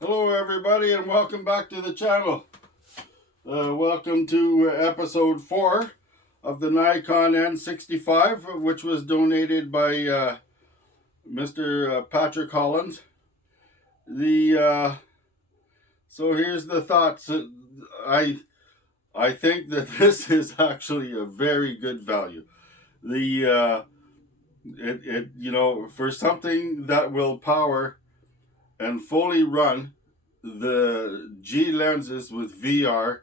Hello everybody and welcome back to the channel. Welcome to episode 4 of the Nikon N65, which was donated by Mr. Patrick Holland. So here's the thoughts. I think that this is actually a very good value. For something that will power and fully run the G lenses with VR,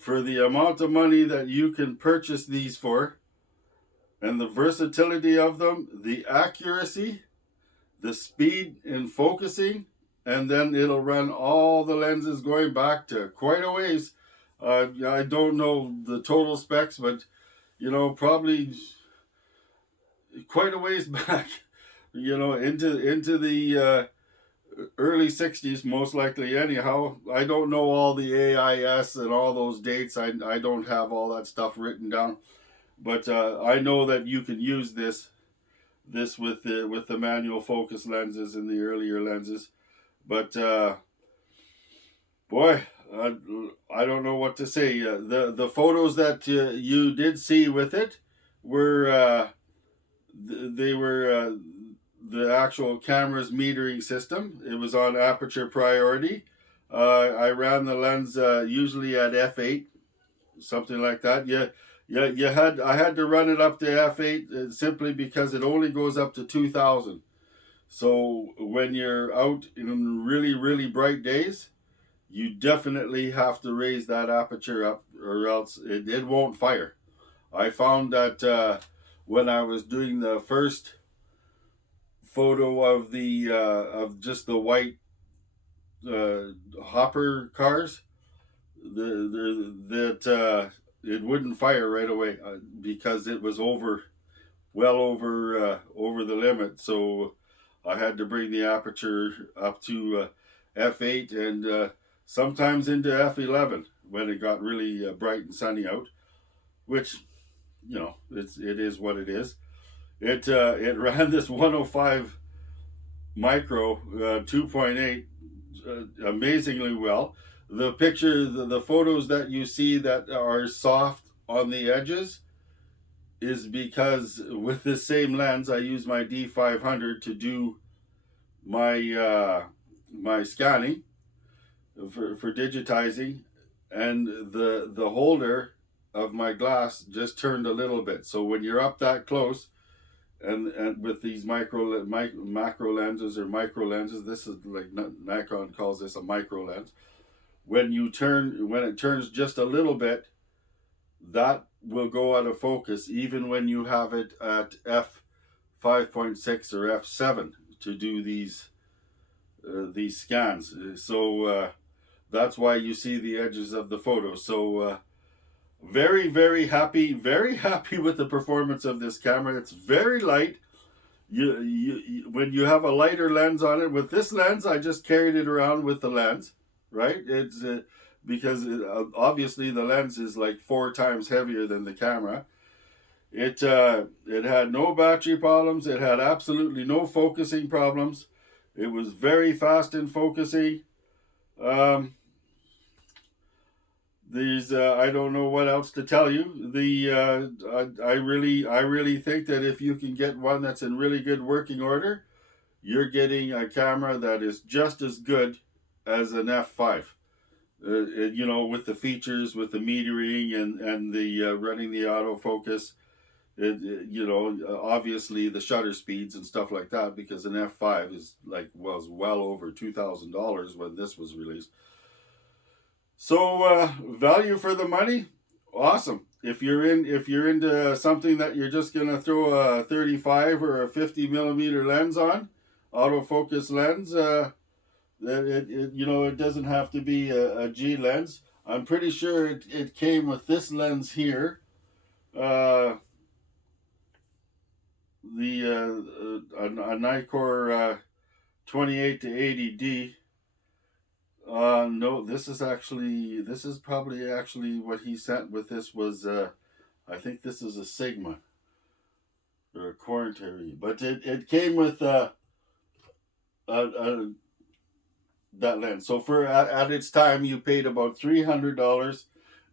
for the amount of money that you can purchase these for, and the versatility of them, the accuracy, the speed in focusing, and then it'll run all the lenses going back to quite a ways. I don't know the total specs, but probably quite a ways back. Into the early 60s, most likely. Anyhow, I don't know all the AIS and all those dates. I don't have all that stuff written down, but I know that you can use this with the manual focus lenses and the earlier lenses. But boy, I don't know what to say. The photos that you did see with it were they were the actual camera's metering system. It was on aperture priority. I ran the lens usually at f8, something like that. I had to run it up to f8 simply because it only goes up to 2000. So when you're out in really, really bright days, you definitely have to raise that aperture up, or else it won't fire. I found that when I was doing the first photo of the of just the white hopper cars, it wouldn't fire right away because it was over the limit. So I had to bring the aperture up to f8 and sometimes into f11 when it got really bright and sunny out, which it is what it is. It ran this 105 micro 2.8 amazingly well. The photos that you see that are soft on the edges is because with this same lens I use my D500 to do my scanning for digitizing, and the holder of my glass just turned a little bit. So when you're up that close, and with these macro lenses or micro lenses, this is like Nikon calls this a micro lens. When it turns just a little bit, that will go out of focus even when you have it at f5.6 or f7 to do these scans. So that's why you see the edges of the photo. So very, very happy with the performance of this camera. It's very light. When you have a lighter lens on it, with this lens I just carried it around with the lens, right? It's because obviously the lens is like 4 times heavier than the camera. It had no battery problems. It had absolutely no focusing problems. It was very fast in focusing. I don't know what else to tell you. I really think that if you can get one that's in really good working order, you're getting a camera that is just as good as an f5. With the features, with the metering and the running the autofocus. Obviously the shutter speeds and stuff like that, because an f5 was well over $2,000 when this was released. So value for the money, awesome. If you're into something that you're just gonna throw a 35 or a 50 millimeter lens on, autofocus lens, it doesn't have to be a G lens. I'm pretty sure it came with this lens here, a Nikon 28 to 80D. No, this is probably actually what he sent with this was, I think this is a Sigma or a Quarantary, but it came with a that lens. So for at its time, you paid about $300,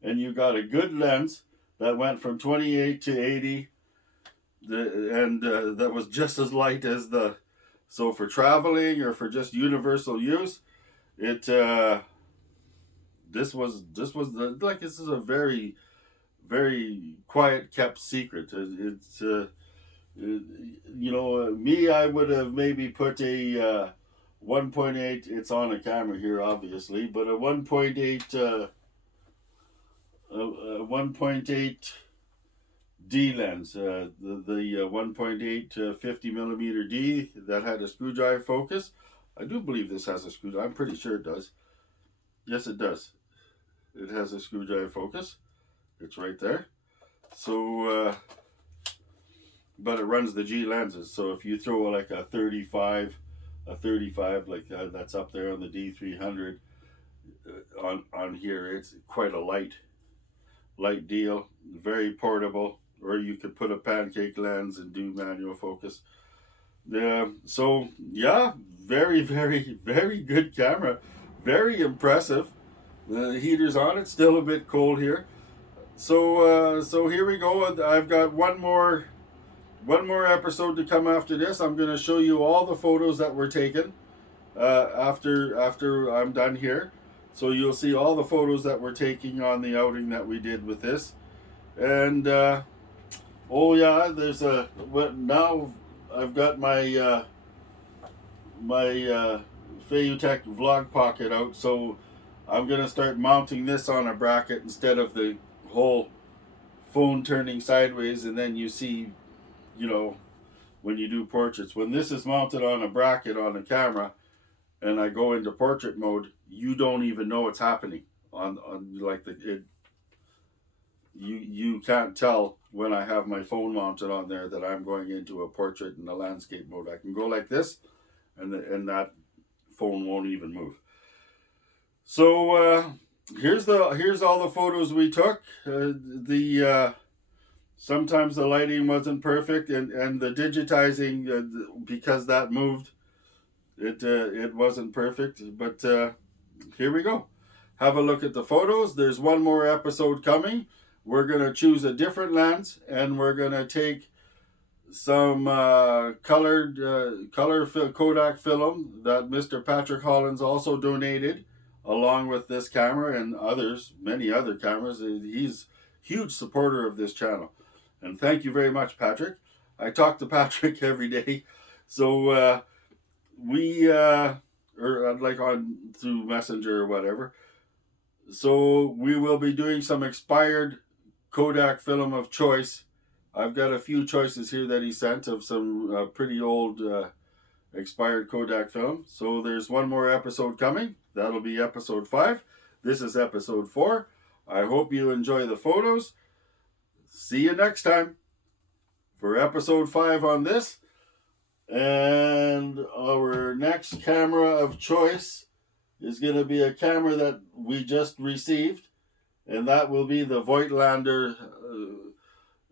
and you got a good lens that went from 28 to 80, and that was just as light as the. So for traveling or for just universal use, it this was this is a very very quiet kept secret. It's me, I would have maybe put a 1.8. It's on a camera here, obviously, but a 1.8 1.8 D lens, the 1.8 50 millimeter D that had a screwdriver focus. I do believe this has a screwdriver. I'm pretty sure it does. Yes, it does. It has a screwdriver focus. It's right there. So, but it runs the G lenses. So if you throw like a 35 like that's up there on the D300 on here, it's quite a light deal, very portable. Or you could put a pancake lens and do manual focus. So yeah, very very very good camera, very impressive. The heater's on. It's still a bit cold here. So here we go. I've got one more episode to come after this. I'm going to show you all the photos that were taken after I'm done here. So you'll see all the photos that we're taking on the outing that we did with this. And oh yeah, there's now I've got my Fayutech vlog pocket out, so I'm gonna start mounting this on a bracket instead of the whole phone turning sideways, and then you see, when you do portraits, when this is mounted on a bracket on a camera and I go into portrait mode, you don't even know what's happening on like you can't tell when I have my phone mounted on there that I'm going into a portrait and a landscape mode. I can go like this, and that phone won't even move. So here's all the photos we took. Sometimes the lighting wasn't perfect, and the digitizing, because that moved, it wasn't perfect. But here we go. Have a look at the photos. There's one more episode coming. We're going to choose a different lens, and we're going to take some color Kodak film that Mr. Patrick Hollins also donated, along with this camera and many other cameras. He's a huge supporter of this channel. And thank you very much, Patrick. I talk to Patrick every day. So we, or like through Messenger or whatever. So we will be doing some expired Kodak film of choice. I've got a few choices here that he sent of some pretty old expired Kodak film. So there's one more episode coming. That'll be episode 5. This is episode 4. I hope you enjoy the photos. See you next time for episode 5 on this. And our next camera of choice is going to be a camera that we just received, and that will be the Voigtlander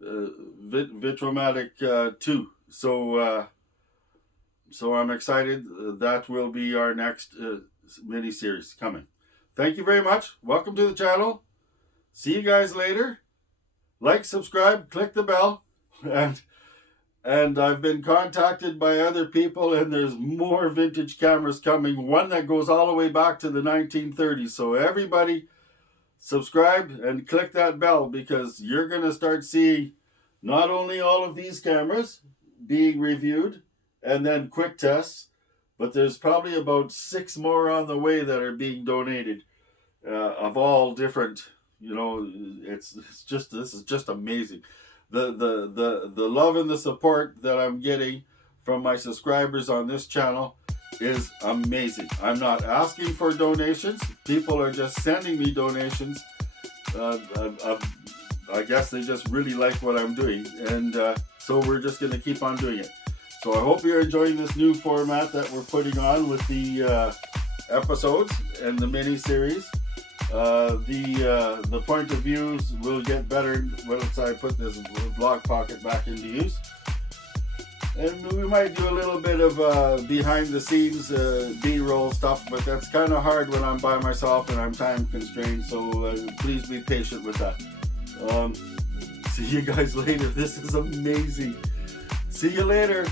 Vitromatic 2. So I'm excited. That will be our next mini-series coming. Thank you very much. Welcome to the channel. See you guys later. Like, subscribe, click the bell, and I've been contacted by other people, and there's more vintage cameras coming. One that goes all the way back to the 1930s. So everybody subscribe and click that bell, because you're going to start seeing not only all of these cameras being reviewed and then quick tests, but there's probably about 6 more on the way that are being donated of all different, this is just amazing. The love and the support that I'm getting from my subscribers on this channel is amazing. I'm not asking for donations. People are just sending me donations. I guess they just really like what I'm doing, and so we're just going to keep on doing it. So I hope you're enjoying this new format that we're putting on with the episodes and the mini-series. The point of views will get better once I put this vlog pocket back into use. And we might do a little bit of behind the scenes B-roll stuff stuff, but that's kind of hard when I'm by myself and I'm time constrained, so please be patient with that. See you guys later. This is amazing. See you later.